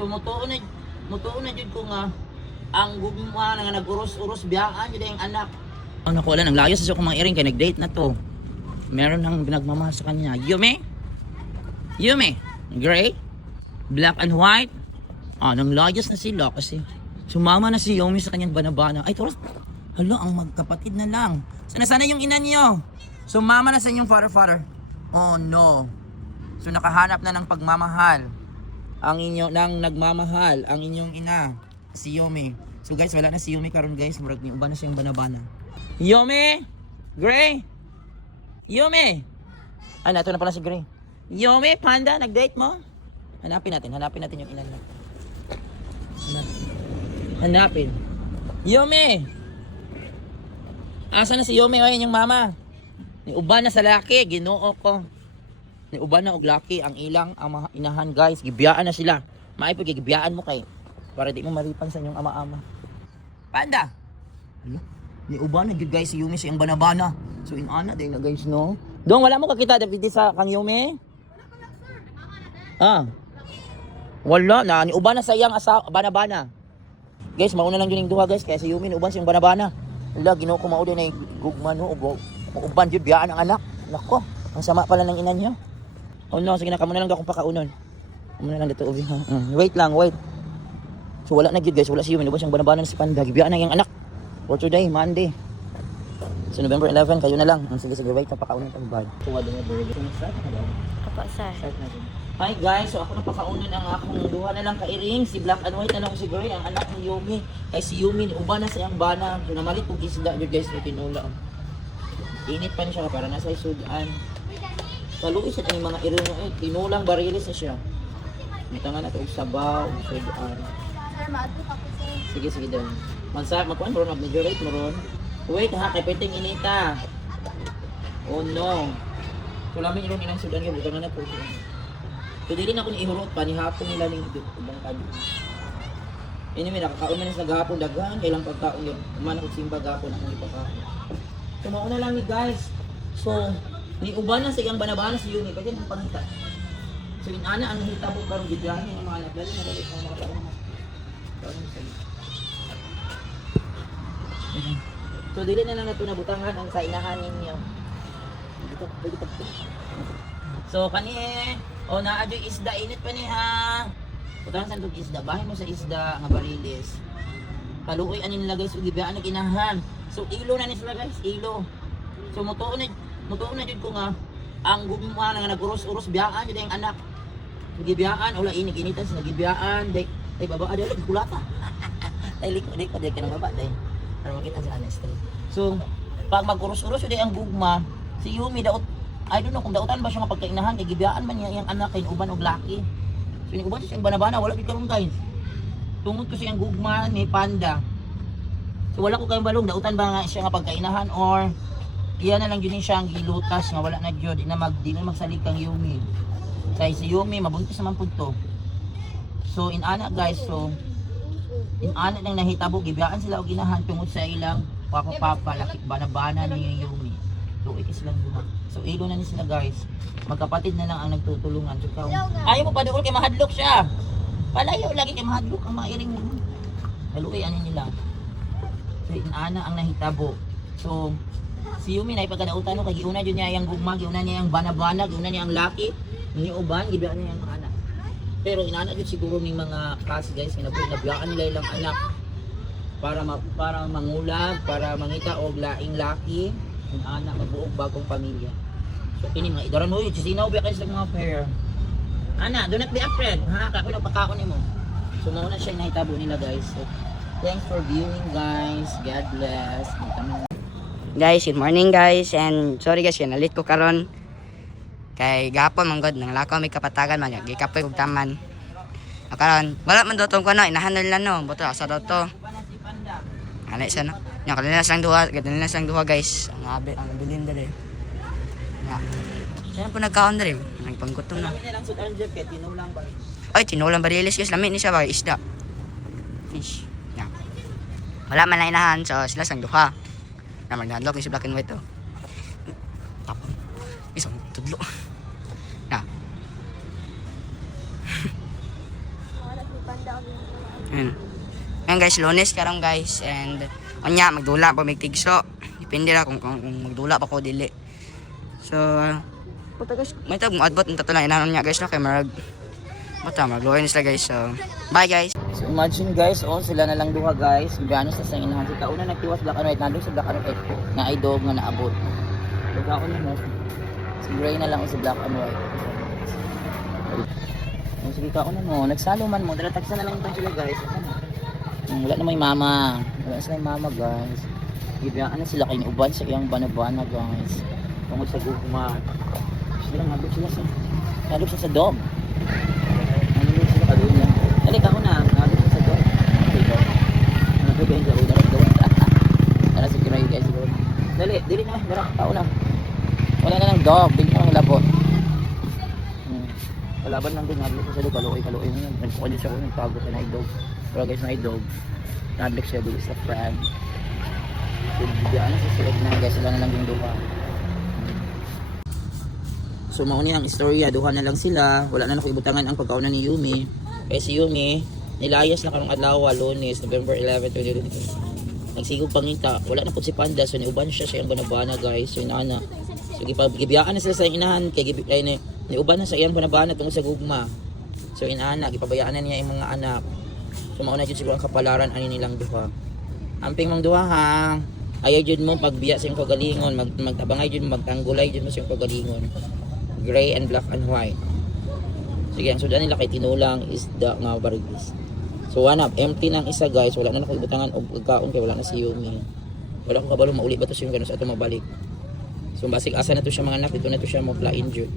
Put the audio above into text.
So mutuon na jud ko nga ang gugma nga nag-uros-uros biyaan jud ang anak. Ang nakuha lang layo sa mga iring kay nag-date na to. Meron nang nagmamahal sa kanya. Yume, gray, black and white. Nang layas na sila kasi sumama na si Yumi sa kanyang banabana. Ay, turos. Hala, ang magkapatid na lang. Sana yung ina niyo. Sumama na sa inyong father. Oh no. So nakahanap na ng pagmamahal. Nagmamahal ang inyong ina, si Yumi. So guys, wala na si Yumi karon guys. Murag ni uba na siyang banabana. Yumi! Gray! Yumi! Nato na pala si Gray. Yumi, panda, nag-date mo? Hanapin natin yung ina niya. Hanapin. Yumi! Asa na si Yumi? Ayun yung mama. Ni uba na sa laki, Ginoo ko. Ni uba na og laki ang ilang ama inahan guys. Gibiyaan na sila. Maipod gibiyaan mo kay para di mo maripan sa inyong ama-ama. Panda. Ni uba na gid guys si Yumi sa iyang banabana. So inana day na guys no. Dong wala mo kakita David sa kang Yumi? Wala na ni uba na sa iyang banabana. Guys, mauna lang yun yung duha guys kaya si Yumi ni uban sa iyang banabana. Wala Ginoo ko mao din ay gugma no og uban jud biyaan ang anak. Nako, ang sama pala ng ina niyo. Oh no, sige na kamo na lang daw akong pakaunon. Kamo na lang dito ubi ha. Wait. So wala na gyud guys, wala si Yumi, ubos ang banabana si Panda, gibiyaan na yang anak. For today, Monday. So November 11 kayo na lang. Sige wait, pakaunon tag bag. So wala na burger sa start na daw. Apo sir. Start na din. Hi guys, so ako na pakaunon ang akong duha na lang kairing, si Black and White na lang si Gray, ang anak ni Yumi. Kay si Yumi ni uba na sa iyang bana. So namalit og isda gyud guys ni tinula. Init pa ni siya para nasa isudan. Kaluoy sa mga iring mo tinulang barilis na siya. Mitangan na to og sabaw, isudan. Sige daw. Magkuhan mo ron, mag-majorate mo ron. Wait ha, kay peteng inita. Oh no. So lamin yung inang sudan yung butangan na po. So di rin ako ni-ihurot pa, ni hapon nila ng ibang kado. Anyway, nakakaon na sa gahapon daghan, kailang pagkaon yung umanang simba gahapon akong ipakaon. So mauna lang ni guys. So, ni uban na sa iyang banabana si Yumi, pwede nang pangita. So inana ang hitabo karong gidyan yung mga anak, dali na makakaon. So dili na lang nato nabutangan ang sa inahan ninyo. So kani naa adyo isda init pa ni ha. Putang sa tug isda, bahay mo sa isda nga barilis. Kaluoy ani nila guys ug gibiyaan nag inahan. So ilo na ni sila guys, ilo. So mutuon na jud ko nga ang gugma nga nag-uros-uros biyaan jud ang anak. Gibiyaan wala inig-initan sa gibiyaan day baba adyo kulata. Ay liko day kanang baba day. Para makita sa honest. So, pag mag-uros-uros yun ang gugma, si Yumi daot, I don't know kung dautan ba siya nga pagkainahan, kay gibiyaan man niya yung anak kay uban og laki. So, yung uban siyang banabana, wala gid karon guys. Tungod ko siyang gugma ni Panda. So, wala ko kayong balong, dautan ba nga siya nga pagkainahan or iyan na lang yun siyang gilutas nga wala na jud, di na magsalig kang Yumi. Kay si Yumi, mabuntis naman po to. So, inana guys, so, inana nang nahitabo gibiyaan sila og inahan tungod sa ilang papa lakik banabana ni Yumi. Tuig silang duha. So ilo na ni sila guys. Magkapatid na lang ang nagtutulungan. So, ayaw mo pa doon kay mahadlok siya. Palayo lagi kay mahadlok ang mga iring mo. Haluoy ani nila. So inana ang nahitabo. So si Yumi na ipagkadautan no kay giuna jud niya yang gugma, giuna niya yang banabana, giuna niya ang laki, ni uban gibiyaan niya ang anak. Pero inana jud siguro ning mga kasi guys nabiyaan nila ilang anak para mangulag, para mangita og laing laki, ang anak magbuog bagong pamilya. So kini mga idaran mo sisinaw biya kay sa mga pair. Ana, do not be afraid. Ha, kako na pagkaon nimo. So mao na siya nahitabo nila guys. So, thanks for viewing guys. God bless. Guys, good morning guys. And sorry guys, nalit ko karon. Kay gapon man god nang lakaw may kapatagan man gikapoy og taman. Karon wala man dotong kuno inahanol na no. Boto asa daw to. Ana isa no. Nya kanila sang duha guys. Ang bilin dere. Ya. Saan po nagkaon dere? Nagpanggutom na. Ay, tinulang barilis guys. Lami ni siya ba isda. Fish. Ya. Wala man na inahan so sila sang duha. Na magdadlok ni si Black and White to. Tapon. Isang tudlo. Na. Ayan guys, Lunes karong guys. And unya magdula pa may tigso. Depende ra kung magdula pa ko dili. So puta guys, may tag mo adbot nta to lang inanon niya guys no kay marag. Bata magluoy sila guys. So bye guys. So imagine guys, sila na lang duha guys. Gano sa sanginahan. Si kauna nagtiwas black and white, nandun sa black and white na ay dog nga naabot. So kauna mo. Si Gray na lang o si black and white. Sige kauna mo, nagsalo man mo, dalatagsa na lang itong sila guys. Wala na may mama. Wala sila yung mama guys. Gibiyaan na sila kayo uban sa iyang banabana guys. Tungkol sa gugma. Sila nabot sila sa dog. Nandun sila kadoon lang. Dali ka una, nandun sila sa dog. Nandun sila sa dog. Para si Gray guys. Dali na, dara kauna. Wala na ng dog, dili na ng labot. Kalaban lang din, nablik ko sa dog, kaluoy mo yun. Nagpukali siya ko, nagtago sa naidog. Pero guys, naidog, nablik siya dito sa frag. So, bigyan sa silid na guys, sila na lang yung duha. So, mauna yung istorya, duha na lang sila. Wala na nakibutangan ang pagkauna ni Yumi. Kaya si Yumi, nilayas na karong adlaw, Lunes, November 11, 2022. Nagsigog pangita, wala na po si Panda, so niuban siya yung banabana guys, so inana. So, gibiyaan na sila sa inahan, kay niuban na sa iyang banabana tungkol sa gugma. So inana, gipabayaan na niya yung mga anak. So mauna dyan siguro ang kapalaran ani nilang duha. Amping mang duha ha. Ayaw dyan mo pagbiya sa iyong kagalingon, magtabangay dyan, magtanggulay dyan mo sa iyong kagalingon. Gray and black and white. Sige, ang sudan nila kay tinulang isda nga barigis. So one up, empty ng isa guys, wala na nakibutangan og pagkaon kay wala na si Yumi. Wala ko kabalo mauli ba to siya ganun sa ato mabalik. So basig asa na to siya mga anak, dito na to siya mo injured.